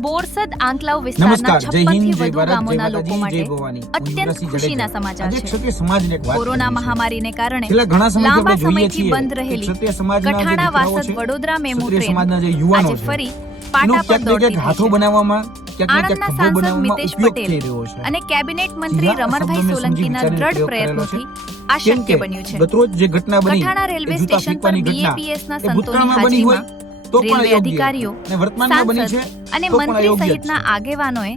બોરસદ આંકલાવ વિસ્તારના નમસ્કાર છપ્પનથી વધુ ગામોના લોકો માટે અત્યંત ખુશીના સમાચાર છે. કોરોના મહામારીને કારણે લાંબા સમયથી બંધ રહેલી કઠાણા વાસદ વડોદરા મેમુ ટ્રેન આજે ફરી પાટા પર દોડતી હાથો બનાવવામાં આણંદના સાંસદ મિતેશ પટેલ અને કેબિનેટ મંત્રી રમણભાઈ સોલંકીના દ્રઢ પ્રયત્નોથી. આ શક્ય બન્યું છે. જે ઘટના બની કઠાણા રેલવે સ્ટેશન પર BAPS ના સંતોની હાજરીમાં રેલવે અધિકારીઓ, અને વર્તમાનમાં બની છે સાંસદ અને મંત્રી સહિતના આગેવાનોએ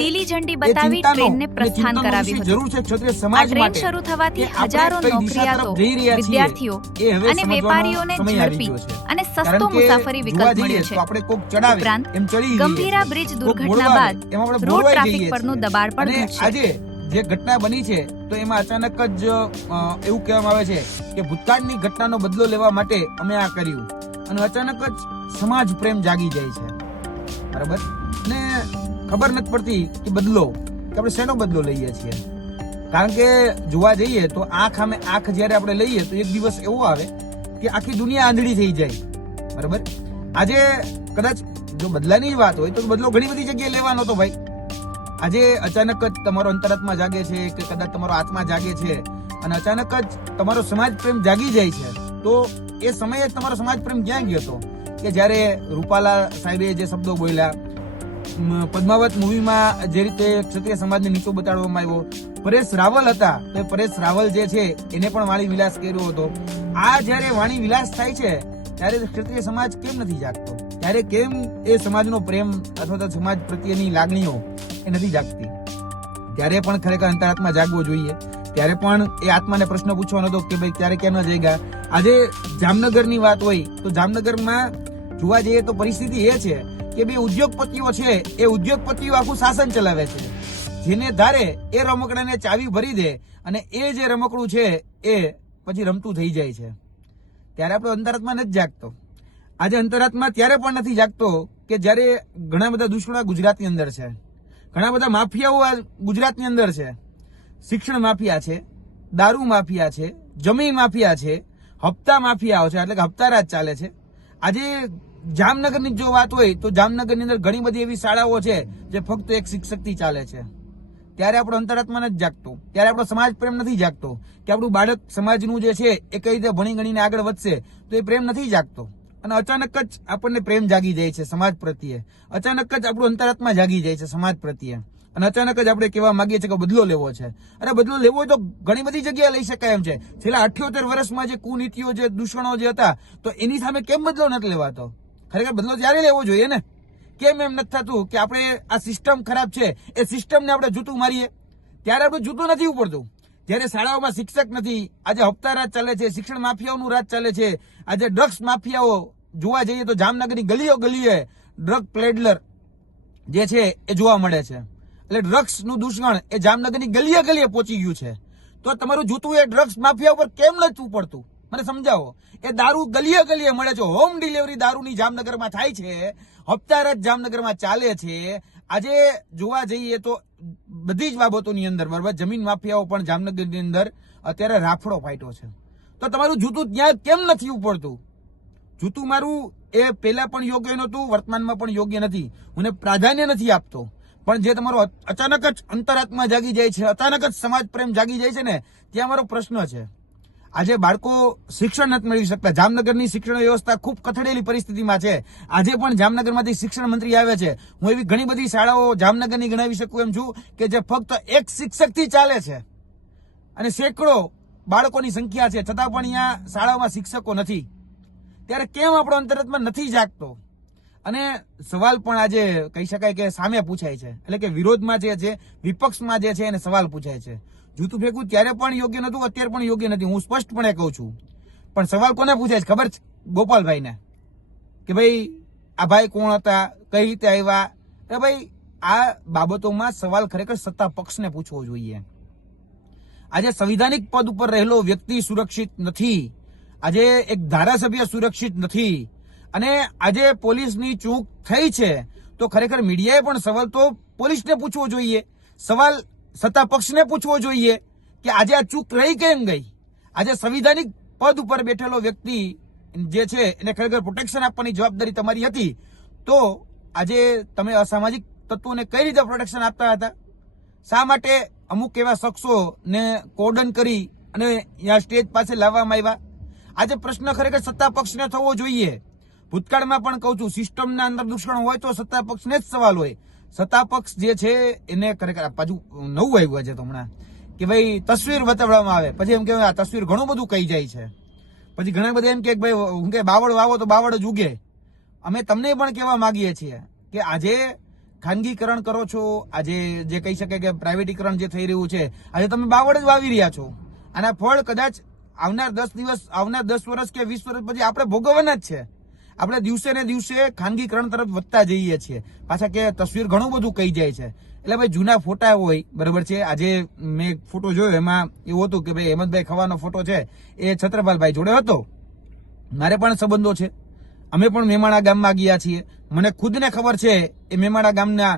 લીલી ઝંડી બતાવી ટ્રેનને પ્રસ્થાન કરાવ્યું હતું. જરૂર છે ક્ષત્રિય આ સમાજ ટ્રેન શરૂ થવાથી હજારો નોકરિયાતો વિદ્યાર્થીઓ અને વેપારીઓને ઝડપી અને સસ્તો મુસાફરી વિકલ્પ મળ્યો છે. ઉપરાંત ગંભીરા બ્રિજ દુર્ઘટના બાદ રોડ ટ્રાફિક પરનું દબાણ પણ ઘટશે. જે ઘટના બની છે તો એમાં અચાનક જ એવું કહેવામાં આવે છે કે ભૂતકાળની ઘટનાનો બદલો લેવા માટે અમે આ કર્યું. અને અચાનક જ સમાજ પ્રેમ જાગી જાય છે. બરાબર? ને ખબર નથી પડતી કે બદલો, કે આપણે શેનો બદલો લઈએ છીએ? કારણ કે જોવા જઈએ તો આંખ સામે આંખ જ્યારે આપણે લઈએ તો એક દિવસ એવો આવે કે આખી દુનિયા આંધળી થઈ જાય. બરાબર? આજે કદાચ જો બદલાની જ વાત હોય તો બદલો ઘણી બધી જગ્યાએ લેવાનો તો ભાઈ. આજે અચાનક જ તમારો અંતરાત્મા જાગે છે કે કદાચ તમારો આત્મા જાગે છે અને અચાનક જ તમારો સમાજ પ્રેમ જાગી જાય છે. તો એ સમયે તમારો સમાજ પ્રેમ ક્યાં ગયો હતો કે જ્યારે રૂપાલા સાહેબે જે શબ્દો બોલ્યા પદ્માવત મૂવીમાં જે રીતે ક્ષત્રિય સમાજને નીચો બતાડવામાં આવ્યો, પરેશ રાવલ હતા, તો પરેશ રાવલ જે છે, એને પણ વાણી વિલાસ કર્યો હતો. આ જ્યારે વાણી વિલાસ થાય છે, ત્યારે ક્ષત્રિય સમાજ કેમ નથી જાગતો? ત્યારે કેમ એ સમાજનો પ્રેમ અથવા તો સમાજ પ્રત્યેની લાગણીઓ એ નથી જાગતી? ત્યારે પણ ખરેખર અંતરાત્મા જાગવો જોઈએ. ત્યારે પણ એ આત્માને પ્રશ્ન પૂછવાનો હતો કે ભાઈ, ત્યારે કેમ ન જાગ્યા? આજે જામનગરની વાત હોય, તો જામનગરમાં જોવા જઈએ તો પરિસ્થિતિ એ છે કે બે ઉદ્યોગપતિઓ છે, એ ઉદ્યોગપતિઓ આખું શાસન ચલાવે છે. જેને ધારે એ રમકડાને ચાવી ભરી દે અને એ જે રમકડું છે, એ પછી રમતું થઈ જાય છે. ત્યારે આપણો અંતરાત્મા નથી જાગતો. આજે અંતરાત્મા ત્યારે પણ નથી જાગતો કે જ્યારે ઘણા બધા દુશ્મનો ગુજરાતની અંદર છે. ઘણા બધા માફિયાઓ આ ગુજરાતની અંદર છે. શિક્ષણ માફિયા છે, દારૂ માફિયા છે, જમીન માફિયા છે, હપ્તા માફિયાઓ છે, એટલે કે હપ્તા રાજ ચાલે છે. આજે જામનગરની જો વાત હોય તો જામનગરની અંદર ઘણી બધી એવી શાળાઓ છે જે ફક્ત એક શિક્ષકથી ચાલે છે. ત્યારે આપણો અંતરાત્મા નથી જાગતો. ત્યારે આપણો સમાજ પ્રેમ નથી જાગતો. કે આપણું બાળક સમાજનું જે છે એ કઈ રીતે ભણી ગણીને આગળ વધશે, તો એ પ્રેમ નથી જાગતો. અને અચાનક જ આપણને પ્રેમ જાગી જાય છે સમાજ પ્રત્યે. અચાનક જ આપણું અંતરાત્મા જાગી જાય છે સમાજ પ્રત્યે. અને અચાનક જ આપણે કહેવા માંગીએ છીએ કે બદલો લેવો છે. અને બદલો લેવો તો ઘણી બધી જગ્યાએ લઈ શકાય એમ છે. છેલ્લા અઠ્યોતેર વર્ષમાં જે કુનીતિઓ, જે દૂષણો જે હતા, તો એની સામે કેમ બદલો નથી લેવાતો? ખરેખર બદલો ત્યારે લેવો જોઈએ ને? કેમ એમ નથી થતું કે આપણે આ સિસ્ટમ ખરાબ છે? એ સિસ્ટમને આપણે જૂતું મારીએ? ત્યારે આપણે જૂતું નથી ઉપડતું. જ્યારે શાળાઓમાં શિક્ષક નથી, આજે હપ્તા રાજ ચાલે છે, શિક્ષણ માફિયાઓનું રાજ ચાલે છે, આજે ડ્રગ્સ માફિયાઓ જોવા જઈએ તો જામનગરની ગલીઓ ગલીએ ડ્રગ પ્લેડલર જે છે એ જોવા મળે છે. એટલે ડ્રગ્સનું દૂષણ એ જામનગરની ગલીએ ગલીએ પહોંચી ગયું છે. તો તમારું જૂતું એ ડ્રગ્સ માફિયા ઉપર કેમ નથી ઉપડતું? મને સમજાવો. એ દારૂ ગલીએ ગલીએ મળે છે. હોમ ડિલિવરી દારૂની જામનગરમાં થાય છે. હપ્તારત જામનગરમાં ચાલે છે. આજે જોવા જઈએ તો બધી જ બાબતોની અંદર, બરાબર, જમીન માફિયાઓ પણ જામનગરની અંદર અત્યારે રાફડો ફાટ્યો છે. તો તમારું જૂતું ત્યાં કેમ નથી ઉપડતું? જૂતું મારું એ પહેલા પણ યોગ્ય નહોતું, વર્તમાનમાં પણ યોગ્ય નથી. હું પ્રાધાન્ય નથી આપતો. પણ જે તમારો અચાનક જ અંતરાત્મા જાગી જાય છે, અચાનક જ સમાજ પ્રેમ જાગી જાય છે ને, ત્યાં મારો પ્રશ્ન છે. આજે બાળકો શિક્ષણ નથી મેળવી શકતા. જામનગરની શિક્ષણ વ્યવસ્થા ખૂબ કથળેલી પરિસ્થિતિમાં છે. આજે પણ જામનગરમાંથી શિક્ષણ મંત્રી આવે છે. હું એવી ઘણી બધી શાળાઓ જામનગરની ગણાવી શકું એમ છું કે જે ફક્ત એક શિક્ષકથી ચાલે છે. અને સેંકડો બાળકોની સંખ્યા છે. છતાં પણ અહીંયા શાળાઓમાં શિક્ષકો નથી. ત્યારે કેમ આપણો અંતરાત્મા નથી જાગતો? અને સવાલ પણ આજે કહી શકાય કે સામે પૂછાય છે. એટલે કે વિરોધમાં જે છે, વિપક્ષમાં જે છે, એને સવાલ પૂછાય છે. જૂતું ફેંકવું ત્યારે પણ યોગ્ય નતું અત્યારે પણ યોગ્ય નથી. હું સ્પષ્ટપણે કહું છું. પણ સવાલ કોને પૂછાય છે? ખબર છે ગોપાલભાઈને? કે ભાઈ, આ ભાઈ કોણ હતા? કઈ રીતે આવ્યા? એ ભાઈ, આ બાબતોમાં સવાલ ખરેખર સત્તા પક્ષને પૂછવો જોઈએ. આજે સંવિધાનિક પદ ઉપર રહેલો વ્યક્તિ સુરક્ષિત નથી. આજે એક ધારાસભ્ય સુરક્ષિત નથી. અને આજે પોલીસની ચૂક થઈ છે, તો ખરેખર મીડિયાએ પણ સવાલ તો પોલીસને પૂછવો જોઈએ. સવાલ સત્તા પક્ષને પૂછવો જોઈએ કે આજે આ ચૂક રહી કેમ ગઈ? આજે સંવિધાનિક પદ ઉપર બેઠેલો વ્યક્તિ જે છે, એને ખરેખર પ્રોટેક્શન આપવાની જવાબદારી તમારી હતી. તો આજે તમે અસામાજિક તત્વોને કઈ રીતે પ્રોટેક્શન આપતા હતા? શા માટે અમુક એવા શખ્સોને કોર્ડન કરી અને અહીંયા સ્ટેજ પાસે લાવવામાં આવ્યા? આજે પ્રશ્ન ખરેખર સત્તા પક્ષને થવો જોઈએ. ભૂતકાળમાં પણ કહું છું, સિસ્ટમના અંદર દૂષણ હોય તો સત્તા પક્ષને જ સવાલ હોય. સત્તા પક્ષ જે છે, એને ખરેખર પાછું નવું આવ્યું છે તો હમણાં, કે ભાઈ તસવીર બતાવવામાં આવે. પછી એમ કે આ તસવીર ઘણું બધું કહી જાય છે. પછી ઘણા બધા એમ કે ભાઈ, હું કે બાવળ વાવો તો બાવળ જ ઉગે. અમે તમને પણ કહેવા માંગીએ છીએ કે આજે ખાનગીકરણ કરો છો, આજે જે કહી શકે કે પ્રાઇવેટીકરણ જે થઈ રહ્યું છે, આજે તમે બાવળ જ વાવી રહ્યા છો. આના ફળ કદાચ આવનાર દસ દિવસ, આવનાર દસ વર્ષ કે વીસ વર્ષ પછી આપણે ભોગવવાના જ છે. આપણે દિવસે ને દિવસે ખાનગીકરણ તરફ વધતા જઈએ છીએ. પાછા કે તસવીર ઘણું બધું કહી જાય છે. એટલે ભાઈ જૂના ફોટા હોય, બરાબર છે? આજે મેં એક ફોટો જોયો, એમાં એવું હતું કે ભાઈ હેમંતભાઈ ખવાનો ફોટો છે, એ છત્રપાલભાઈ જોડે હતો. મારે પણ સંબંધો છે. અમે પણ મેમાણા ગામમાં ગયા છીએ. મને ખુદને ખબર છે એ મેમાણા ગામના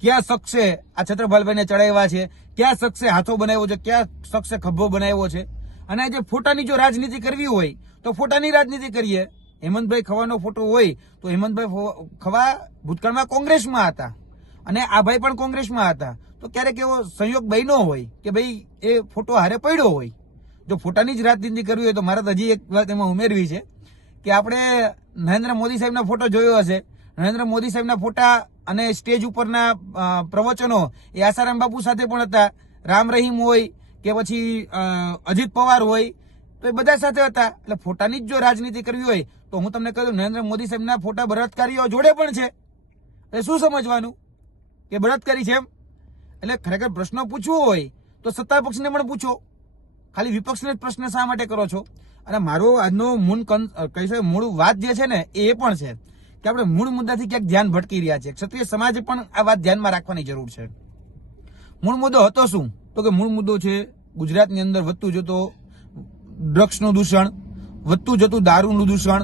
ક્યાં શખ્સે આ છત્રપાલભાઈને ચડાવ્યા છે, કયા શખ્સે હાથો બનાવ્યો છે, કયા શખ્સે ખભો બનાવ્યો છે. અને જે ફોટાની જો રાજનીતિ કરવી હોય, તો ફોટાની રાજનીતિ કરીએ. હેમંતભાઈ ખવાનો ફોટો હોય તો હેમંતભાઈ ખવા ભૂતકાળમાં કોંગ્રેસમાં હતા. અને આ ભાઈ પણ કોંગ્રેસમાં હતા. તો ક્યારેક એવો સંયોગ બન્યો હોય કે ભાઈ એ ફોટો હારે પડ્યો હોય. જો ફોટાની જ રાજનીતિ કરવી હોય તો મારે તો હજી એક વાત એમાં ઉમેરવી છે કે આપણે નરેન્દ્ર મોદી સાહેબના ફોટો જોયો હશે. નરેન્દ્ર મોદી સાહેબના ફોટા અને સ્ટેજ ઉપરના પ્રવચનો એ આસારામ બાપુ સાથે પણ હતા. રામ રહીમ હોય કે પછી અજીત પવાર હોય તો એ બધા સાથે હતા. એટલે ફોટાની જ જો રાજનીતિ કરવી હોય તો હું તમને કહ્યું નરેન્દ્ર મોદી સાહેબના ફોટા બળાત્કારીઓ જોડે પણ છે. એટલે શું સમજવાનું? કે બળાત્કારી છે એમ? એટલે ખરેખર પ્રશ્ન પૂછવો હોય તો સત્તા પક્ષને પણ પૂછો. ખાલી વિપક્ષને જ પ્રશ્ન શા માટે કરો છો? અને મારો આજનો મૂળ કહી શકાય મૂળ વાત જે છે ને, એ પણ છે કે આપણે મૂળ મુદ્દાથી ક્યાંક ધ્યાન ભટકી રહ્યા છે ક્ષત્રિય સમાજે પણ આ વાત ધ્યાનમાં રાખવાની જરૂર છે. મૂળ મુદ્દો હતો શું? તો કે મૂળ મુદ્દો છે, ગુજરાતની અંદર વધતું જતો ડ્રગ્સનું દૂષણ, વધતું જતું દારૂનું દૂષણ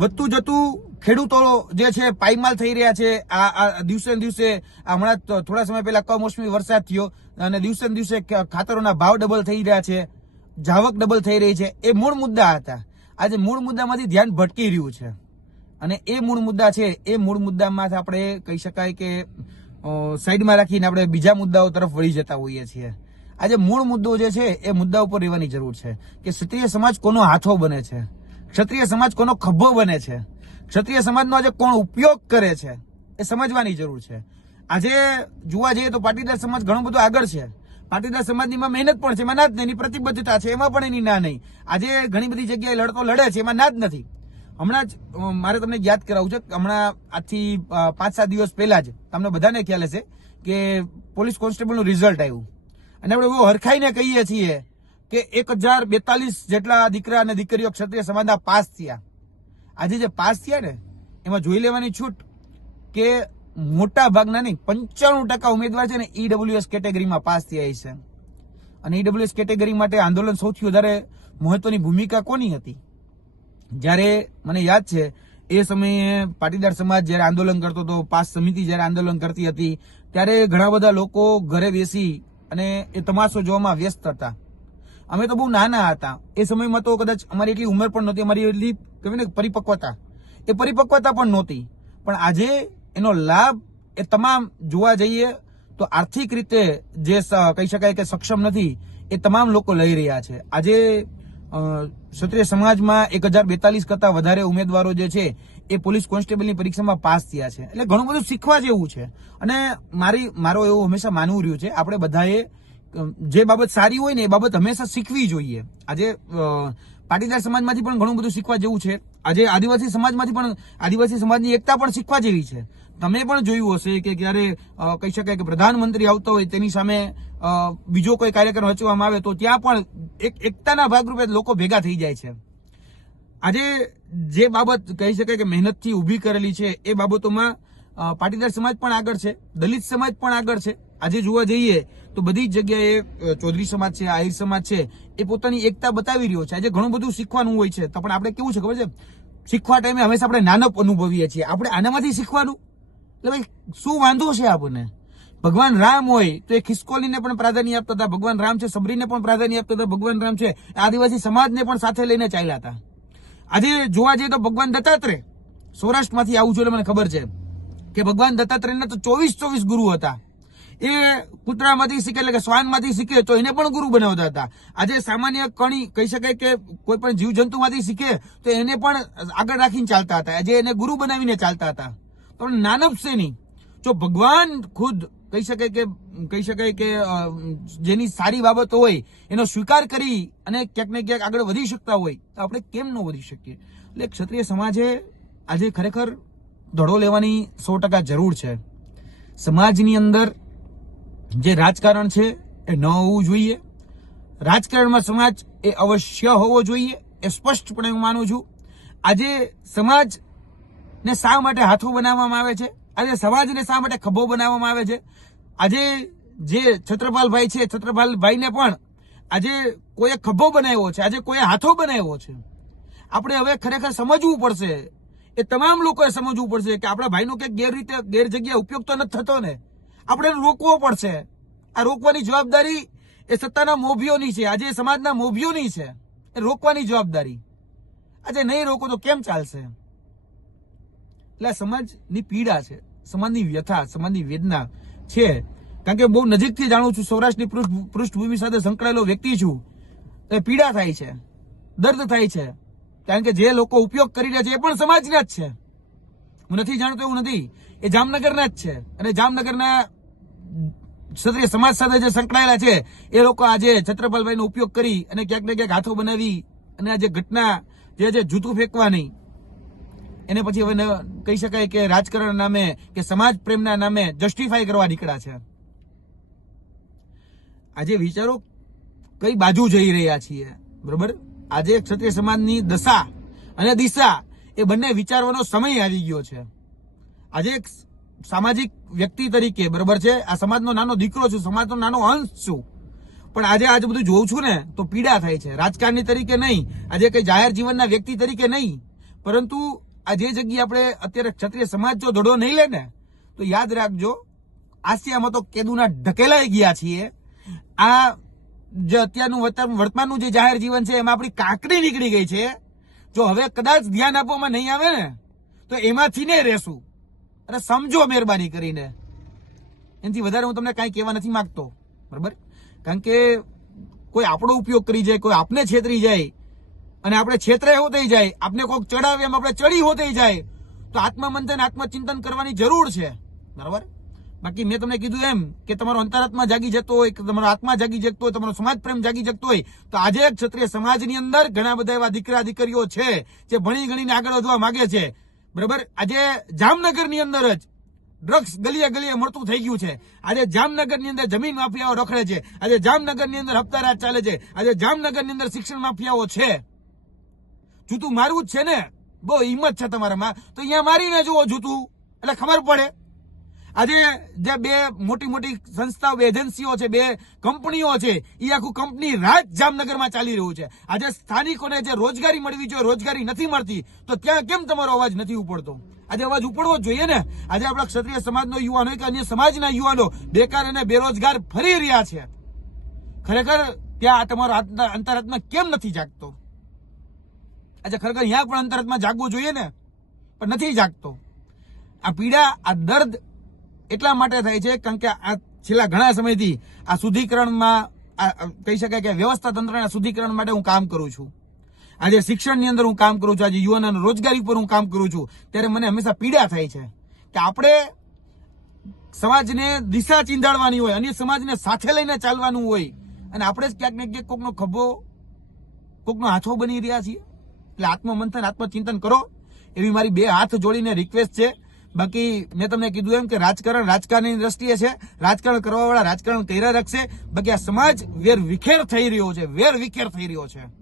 વધતું જતું ખેડૂતો જે છે પાયમાલ થઈ રહ્યા છે. આ દિવસે દિવસે હમણાં થોડા સમય પહેલા કમોસમી વરસાદ થયો અને દિવસે દિવસે ખાતરોના ભાવ ડબલ થઈ રહ્યા છે. જાવક ડબલ થઈ રહી છે. એ મૂળ મુદ્દા હતા. આજે મૂળ મુદ્દામાંથી ધ્યાન ભટકી રહ્યું છે. અને એ મૂળ મુદ્દા છે, એ મૂળ મુદ્દામાં આપણે કહી શકાય કે સાઈડમાં રાખીને આપણે બીજા મુદ્દાઓ તરફ વળી જતા હોઈએ છીએ. આજે મૂળ મુદ્દો જે છે, એ મુદ્દા ઉપર રહેવાની જરૂર છે કે ક્ષત્રિય સમાજ કોનો હાથો બને છે? ક્ષત્રિય સમાજ કોનો ખભો બને છે? ક્ષત્રિય સમાજનો આજે કોણ ઉપયોગ કરે છે? એ સમજવાની જરૂર છે. આજે જોવા જઈએ તો પાટીદાર સમાજ ઘણો બધો આગળ છે. પાટીદાર સમાજની મહેનત પણ છે, એમાં ના જ નહીં, એની પ્રતિબદ્ધતા છે, એમાં પણ એની ના નહીં. આજે ઘણી બધી જગ્યાએ લડતો લડે છે, એમાં ના જ નથી. હમણાં જ મારે તમને યાદ કરાવવું છે હમણાં આજથી પાંચ સાત દિવસ પહેલા જ તમને બધાને ખ્યાલ હશે કે પોલીસ કોન્સ્ટેબલનું રિઝલ્ટ આવ્યું. અને આપણે બહુ હરખાઈને કહીએ છીએ કે એક હજાર બેતાલીસ જેટલા દીકરા અને દીકરીઓ ક્ષત્રિય સમાજના પાસ થયા. આજે જે પાસ થયા ને, એમાં જોઈ લેવાની છૂટ કે મોટા ભાગના નહીં, પંચાણું ટકા ઉમેદવાર છે ને ઈડબ્લ્યુએસ કેટેગરીમાં પાસ થયા છે. અને ઈડબ્લ્યુએસ કેટેગરી માટે આંદોલન સૌથી વધારે મહત્વની ભૂમિકા કોની હતી? જ્યારે મને યાદ છે, એ સમયે પાટીદાર સમાજ જ્યારે આંદોલન કરતો હતો, પાસ સમિતિ જ્યારે આંદોલન કરતી હતી, ત્યારે ઘણા બધા લોકો ઘરે બેસી અને એ તમાશો જોવામાં વ્યસ્ત હતા. અમે તો બહુ નાના હતા. એ સમયમાં તો કદાચ અમારી એટલી ઉંમર પણ નહોતી, અમારી એટલી કહેવાય ને પરિપક્વતા. એ પરિપક્વતા પણ નહોતી. પણ આજે એનો લાભ એ તમામ જોવા જઈએ તો આર્થિક રીતે જે કહી શકાય કે સક્ષમ નથી, એ તમામ લોકો લઈ રહ્યા છે. આજે ક્ષત્રિય સમાજમાં એક હજાર બેતાલીસ કરતા વધારે ઉમેદવારો જે છે, એ પોલીસ કોન્સ્ટેબલની પરીક્ષામાં પાસ થયા છે. એટલે ઘણું બધું શીખવા જેવું છે. અને મારી, મારો એવું હંમેશા માનવું રહ્યું છે. આપણે બધાએ જે બાબત સારી હોય ને એ બાબત હંમેશા શીખવી જોઈએ. આજે પાટીદાર સમાજમાંથી પણ ઘણું બધું શીખવા જેવું છે. આજે આદિવાસી સમાજમાંથી પણ, આદિવાસી સમાજની એકતા પણ શીખવા જેવી છે. તમે પણ જોયું હશે કે ક્યારે કહી શકાય કે પ્રધાનમંત્રી આવતો હોય તેની સામે બીજો કોઈ કાર્યક્રમ રચવામાં આવે તો ત્યાં પણ એક, એકતાના ભાગરૂપે લોકો ભેગા થઈ જાય છે. આજે જે બાબત કહી શકાય કે મહેનતથી ઊભી કરેલી છે એ બાબતોમાં પાટીદાર સમાજ પણ આગળ છે, દલિત સમાજ પણ આગળ છે. આજે જોવા જઈએ તો બધી જ જગ્યાએ ચૌધરી સમાજ છે, આહિર સમાજ છે, એ પોતાની એકતા બતાવી રહ્યો છે. આજે ઘણું બધું શીખવાનું હોય છે. તો પણ આપણે કેવું છે ખબર છે? શીખવા ટાઈમે હંમેશા આપણે નાનપ અનુભવીએ છીએ. આપણે આનામાંથી શીખવાનું? એટલે ભાઈ, શું વાંધો છે આપણને? ભગવાન રામ હોય તો એ ખિસકોલીને પણ પ્રાધાન્ય આપતા હતા. ભગવાન રામ છે સબરીને પણ પ્રાધાન્ય આપતા હતા. ભગવાન રામ છે આદિવાસી સમાજને પણ સાથે લઈને ચાલ્યા હતા. આજે જોવા જઈએ તો ભગવાન દત્તાત્રેય સૌરાષ્ટ્રમાંથી આવું છું મને ખબર છે કે ભગવાન દત્તાત્રેયના તો ચોવીસ ચોવીસ ગુરુ હતા. એ કૂતરામાંથી શીખે, એટલે કે શ્વાનમાંથી શીખે, તો એને પણ ગુરુ બનાવતા હતા. આજે સામાન્ય કણી કહી શકાય કે કોઈ પણ જીવજંતુમાંથી શીખે, તો એને પણ આગળ રાખીને ચાલતા હતા. આજે એને ગુરુ બનાવીને ચાલતા હતા. પણ નાનપશે નહીં જો ભગવાન ખુદ કહી શકાય કે, કહી શકાય કે જેની સારી બાબતો હોય, એનો સ્વીકાર કરી અને ક્યાંક ને ક્યાંક આગળ વધી શકતા હોય, તો આપણે કેમ ન વધી શકીએ? એટલે ક્ષત્રિય સમાજે આજે ખરેખર ધડો લેવાની સો ટકા જરૂર છે. સમાજની અંદર જે રાજકારણ છે એ ન હોવું જોઈએ. રાજકારણમાં સમાજ એ અવશ્ય હોવો જોઈએ, એ સ્પષ્ટપણે હું માનું છું. આજે સમાજને શા માટે હાથો બનાવવામાં આવે છે? આજે સમાજને શા માટે ખભો બનાવવામાં આવે છે? આજે જે છત્રપાલભાઈ છે, છત્રપાલભાઈને પણ આજે કોઈએ ખભો બનાવ્યો છે, આજે કોઈએ હાથો બનાવ્યો છે. આપણે હવે ખરેખર સમજવું પડશે. એ તમામ લોકોએ સમજવું પડશે કે આપણા ભાઈનો કંઈક ગેર રીતે ગેર જગ્યાએ ઉપયોગ તો નથી થતો ને. આપણે રોકવો પડશે. આ રોકવાની જવાબદારી એ સત્તાના મોભીઓની છે. આજે સમાજના મોભીઓની છે. એ રોકવાની જવાબદારી. આજે નહીં રોકો તો કેમ ચાલશે? એટલે આ સમાજની પીડા છે. સમાજની વ્યથા, સમાજની વેદના છે. કારણ કે બહુ નજીકથી જાણું છું, સૌરાષ્ટ્રની પૃષ્ઠ- પૃષ્ઠભૂમિ સાથે સંકળાયેલો વ્યક્તિ છું. એ પીડા થાય છે. દર્દ થાય છે. કારણ કે જે લોકો ઉપયોગ કરી રહ્યા છે એ પણ સમાજના જ છે. હું નથી જાણતો એવું નથી. એ જામનગરના જ છે. અને જામનગરના ક્ષત્રિય સમાજ સાથે જે સંકળાયેલા છે, એ લોકો આજે છત્રપાલભાઈનો ઉપયોગ કરી અને ક્યાંક ને ક્યાંક હાથો બનાવી અને આ જે ઘટના જે છે જૂતું ફેંકવાની, એને પછી હવે કહી શકાય કે રાજકારણ નામે કે સમાજ પ્રેમના નામે જસ્ટિફાય કરવા નીકળ્યા છે. આજે વિચારો કઈ બાજુ જઈ રહ્યા છીએ, બરોબર? આજે ક્ષત્રિય સમાજની દશા અને દિશા એ બંને વિચારવાનો સમય આવી ગયો છે. આજે સામાજિક વ્યક્તિ તરીકે, બરોબર છે? આ સમાજનો નાનો દીકરો છું, સમાજનો નાનો અંશ છું. પણ આજે આજે બધું જોઉં છું ને, તો પીડા થાય છે. રાજકારણી તરીકે નહીં, આજે કઈ જાહેર જીવનના વ્યક્તિ તરીકે નહીં. પરંતુ આ જે જગ્યાએ આપણે અત્યારે ક્ષત્રિય સમાજ જો ધડો નહીં લે ને, તો યાદ રાખજો, આસિયામાં તો કેદુના ઢકેલાઈ ગયા છીએ. આ જે અત્યારનું વર્તમાન- વર્તમાનનું જે જાહેર જીવન છે, એમાં આપણી કાંકરી નીકળી ગઈ છે. જો હવે કદાચ ધ્યાન આપવામાં નહીં આવે ને, તો એમાંથી ને રહેશું. અને સમજો મહેરબાની કરીને. એનાથી વધારે હું તમને કાંઈ કહેવા નથી માંગતો. બરાબર? કારણ કે કોઈ આપણો ઉપયોગ કરી જાય, કોઈ આપને છેતરી જાય, અને આપણે છેતરે હો થઈ જાય, આપને કોઈક ચડાવે, એમ આપણે ચડી હો થઈ જાય, તો આત્મમંથન, આત્મચિંતન કરવાની જરૂર છે. બરાબર? બાકી મેં તમને કીધું એમ કે તમારો અંતરાત્મા જાગી જતો હોય, કે તમારો આત્મા જાગી જતો હોય, તમારો સમાજ પ્રેમ જાગી જતો હોય, તો આજે ક્ષત્રિય સમાજની અંદર ઘણા બધા એવા દીકરા, દીકરીઓ છે, જે ભણી ગણીને આગળ વધવા માંગે છે. બરાબર? આજે જામનગરની અંદર જ ડ્રગ્સ ગલીએ ગલીએ મળતું થઈ ગયું છે. આજે જામનગરની અંદર જમીન માફિયાઓ રખડે છે. આજે જામનગરની અંદર હપ્તા રાજ ચાલે છે. આજે જામનગરની અંદર શિક્ષણ માફિયાઓ છે. જૂતું મારવું જ છે ને? બહુ હિંમત છે તમારામાં. તો અહીંયા મારીને જુઓ જૂતું. એટલે ખબર પડે. આજે જે બે મોટી મોટી સંસ્થાઓ, બે એજન્સીઓ છે, બે કંપનીઓ છે એ આખું કંપની રાજ જામનગરમાં ચાલી રહ્યું છે. આજે સ્થાનિકોને જે રોજગારી મળવી જોઈએ, રોજગારી નથી મળતી, તો ત્યાં કેમ તમારો અવાજ નથી ઉપડતો? આજે અવાજ ઉપડવો જોઈએ ને? આજે આપણા ક્ષત્રિય સમાજનો યુવાન કે અન્ય સમાજના યુવાનો બેકાર અને બેરોજગાર ફરી રહ્યા છે. ખરેખર ત્યાં તમારો અંતરાત્મા કેમ નથી જાગતો? આજે ખરેખર અહીંયા પણ અંતરાત્મા જાગવું જોઈએ ને? પણ નથી જાગતો. આ પીડા, આ દર્દ એટલા માટે થાય છે, કારણ કે આ છેલ્લા ઘણા સમયથી આ શુદ્ધિકરણમાં કહી શકાય કે વ્યવસ્થા તંત્રના શુદ્ધિકરણ માટે હું કામ કરું છું. આજે શિક્ષણની અંદર હું કામ કરું છું, આજે યુવાનોની રોજગારી પર હું કામ કરું છું, ત્યારે મને હંમેશા પીડા થાય છે કે આપણે સમાજને દિશા ચીંધાડવાની હોય અને સમાજને સાથે લઈને ચાલવાનું હોય, અને આપણે જ ક્યાંક ને ક્યાંક કોકનો ખભો, કોકનો હાથો બની રહ્યા છીએ. એટલે આત્મમંથન, આત્મચિંતન કરો. એવી મારી બે હાથ જોડીને રિક્વેસ્ટ છે. બાકી મેં તમને કીધું એમ કે રાજકારણ રાજકારણની દ્રષ્ટિએ છે, રાજકારણ કરવા વાળા રાજકારણ કર્યા રાખશે. બાકી આ સમાજ વેર વિખેર થઈ રહ્યો છે વેર વિખેર થઈ રહ્યો છે.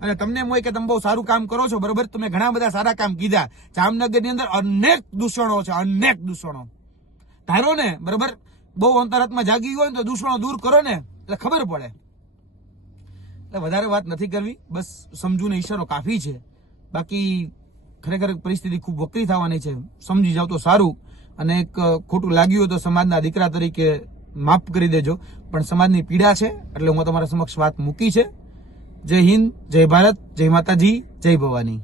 અને તમને એમ હોય કે તમે બહુ સારું કામ કરો છો, બરોબર? તમે ઘણા બધા સારા કામ કીધા. જામનગરની અંદર અનેક દૂષણો છે, અનેક દૂષણો. ધારો ને, બરોબર? બહુ અંતરાત્મા જાગી હોય ને તો દૂષણો દૂર કરો ને, એટલે ખબર પડે. એટલે વધારે વાત નથી કરવી, બસ સમજુ ને ઈશારો કાફી છે. બાકી ખરેખર પરિસ્થિતિ ખૂબ વકરી થવાની છે. સમજી જાવ તો સારું અને એક ખોટું લાગ્યું હોય તો સમાજના દીકરા તરીકે માફ કરી દેજો. પણ સમાજની પીડા છે એટલે હું તમારા સમક્ષ વાત મૂકી છે. જય હિન્દ, જય ભારત, જય માતાજી, જય ભવાની.